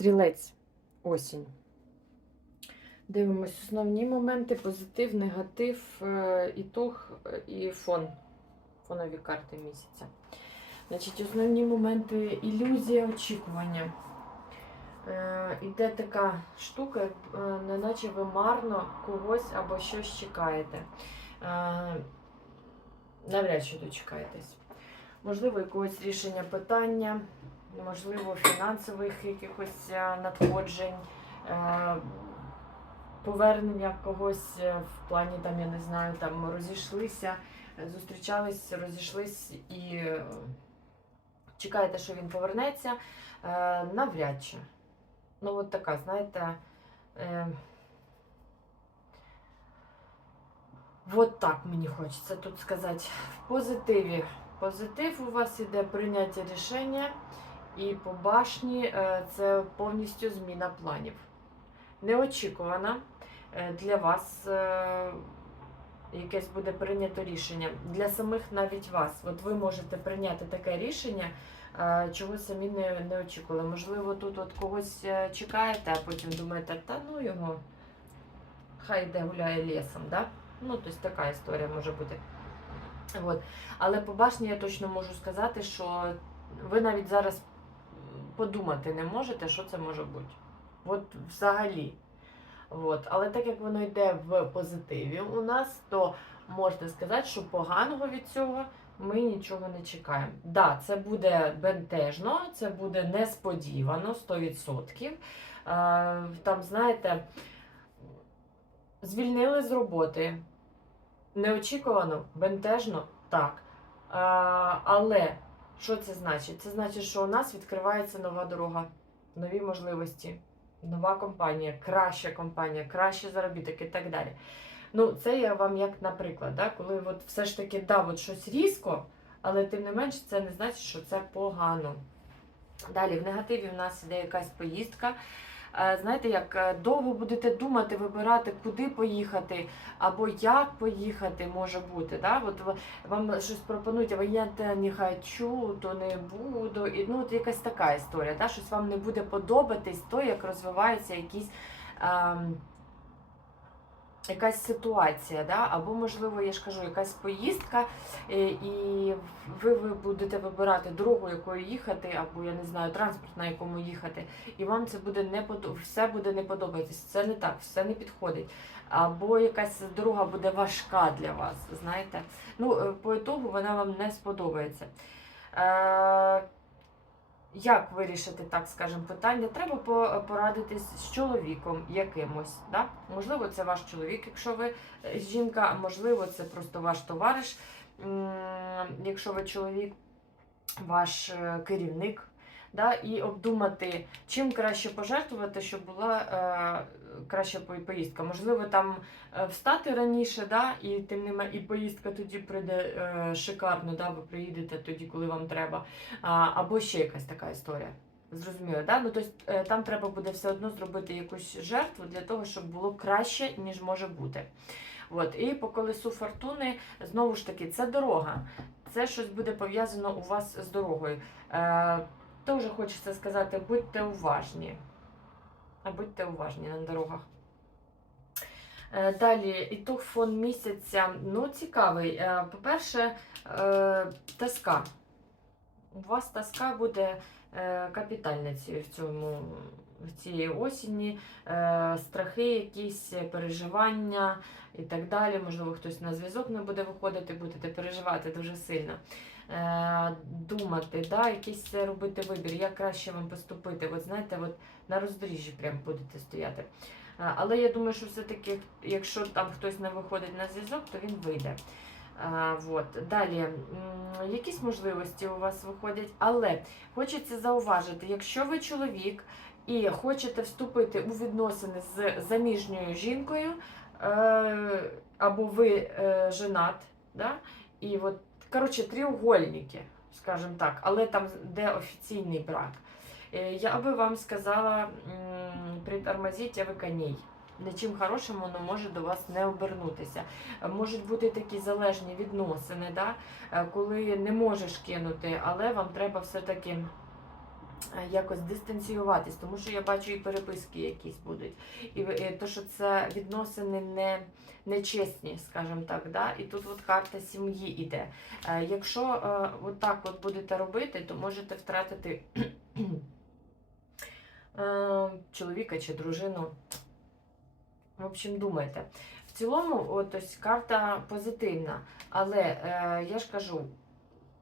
Стрілець. Осінь. Дивимось основні моменти, позитив, негатив, е, ітог е, і фон. Фонові карти місяця. Значить, основні моменти ілюзія очікування. Е, іде така штука, неначе ви марно когось або щось чекаєте. Навряд чи дочекаєтесь. Можливо, якогось рішення питання, можливо, фінансових якихось е, надходжень, е, повернення когось е, в плані, там, я не знаю, там розійшлися, зустрічались, розійшлись і чекаєте, що він повернеться. Навряд чи. Ну, от така, знаєте. Е, от так мені хочеться тут сказати. В позитиві. Позитив у вас іде прийняття рішення, і по башні е, це повністю зміна планів. Неочікувана е, для вас е, якесь буде прийнято рішення. Для самих навіть вас. От ви можете прийняти таке рішення, чого самі не, не очікували. Можливо, тут от когось чекаєте, а потім думаєте, та ну його, хай йде гуляє лісом. Да? Ну, тобто така історія може бути. От. Але по башні я точно можу сказати, що ви навіть зараз подумати не можете, що це може бути. От взагалі. От. Але так як воно йде в позитиві у нас, то можна сказати, що поганого від цього ми нічого не чекаємо. Да, це буде бентежно, це буде несподівано 100%. Е, Там, знаєте, звільнили з роботи. Неочікувано, бентежно, так. Але що це значить? Це значить, що у нас відкривається нова дорога, нові можливості, нова компанія, краща компанія, кращий заробіток і так далі. Ну, це я вам як наприклад, да, коли от все ж таки да, от щось різко, але тим не менш це не значить, що це погано. Далі, в негативі в нас іде якась поїздка. Е, Знаєте, як е, довго будете думати, вибирати, куди поїхати, або як поїхати може бути. Да? От вам щось пропонують, а я те не хочу, то не буду. І, ну, от якась така історія. Да? Щось вам не буде подобатись, то як розвивається якісь. ем, Якась ситуація, да? або, можливо, я ж кажу, якась поїздка, е, і ви, ви будете вибирати дорогу, якою їхати, або я не знаю, транспорт, на якому їхати, і вам це буде не подо... все буде не подобатись. Це не так, все не підходить. Або якась дорога буде важка для вас, знаєте. Ну, е, по ітогу вона вам не сподобається. Е, як вирішити, так скажемо, питання? Треба по- порадитись з чоловіком якимось. Да? Можливо, це ваш чоловік, якщо ви е, жінка, а можливо, це просто ваш товариш, якщо ви чоловік, ваш е, керівник. Да? І обдумати, чим краще пожертвувати, щоб була е, краща поїздка. Можливо, там е, встати раніше, да? і тим не і поїздка тоді прийде е, шикарно, да? ви приїдете тоді, коли вам треба. А, або ще якась така історія. Зрозуміло, да? Ну, тобто, е, там треба буде все одно зробити якусь жертву для того, щоб було краще, ніж може бути. От. І по колесу фортуни, знову ж таки, це дорога. Це щось буде пов'язано у вас з дорогою. Е, Теж хочеться сказати, будьте уважні. А Будьте уважні на дорогах. Е, Далі, ітог фон місяця. Ну, цікавий. Е, По-перше, е, тоска. У вас тоска буде капітальна в цьому в цієї осені, е, страхи, якісь переживання і так далі. Можливо, хтось на зв'язок не буде виходити, будете переживати дуже сильно. Е, думати, да, якийсь робити вибір, як краще вам поступити. От знаєте, от на роздоріжжі прям будете стояти. Е, Але я думаю, що все-таки, якщо там хтось не виходить на зв'язок, то він вийде. А, вот. Далі, якісь можливості у вас виходять, але хочеться зауважити, якщо ви чоловік і хочете вступити у відносини з заміжньою жінкою, е, або ви е, женат, да? і от, коротше, тріугольники, скажімо так, але там де офіційний брак. Е, Я би вам сказала, притормозіть, ви коней. Нічим хорошим воно може до вас не обернутися. Можуть бути такі залежні відносини, да? е, коли не можеш кинути, але вам треба все-таки якось дистанціюватись, тому що я бачу і переписки якісь будуть. І ви- е, то, що це відносини не, нечесні, скажімо так. Да? І тут от карта сім'ї іде. Е, Якщо е, от так от будете робити, то можете втратити е, чоловіка чи дружину. В общем, думайте. В цілому, от, ось карта позитивна, але е, я ж кажу,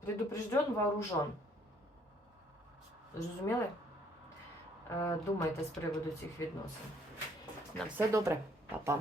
предупрежден, вооружен. Зрозуміли? Е, думайте з приводу цих відносин. На все добре, Па-па.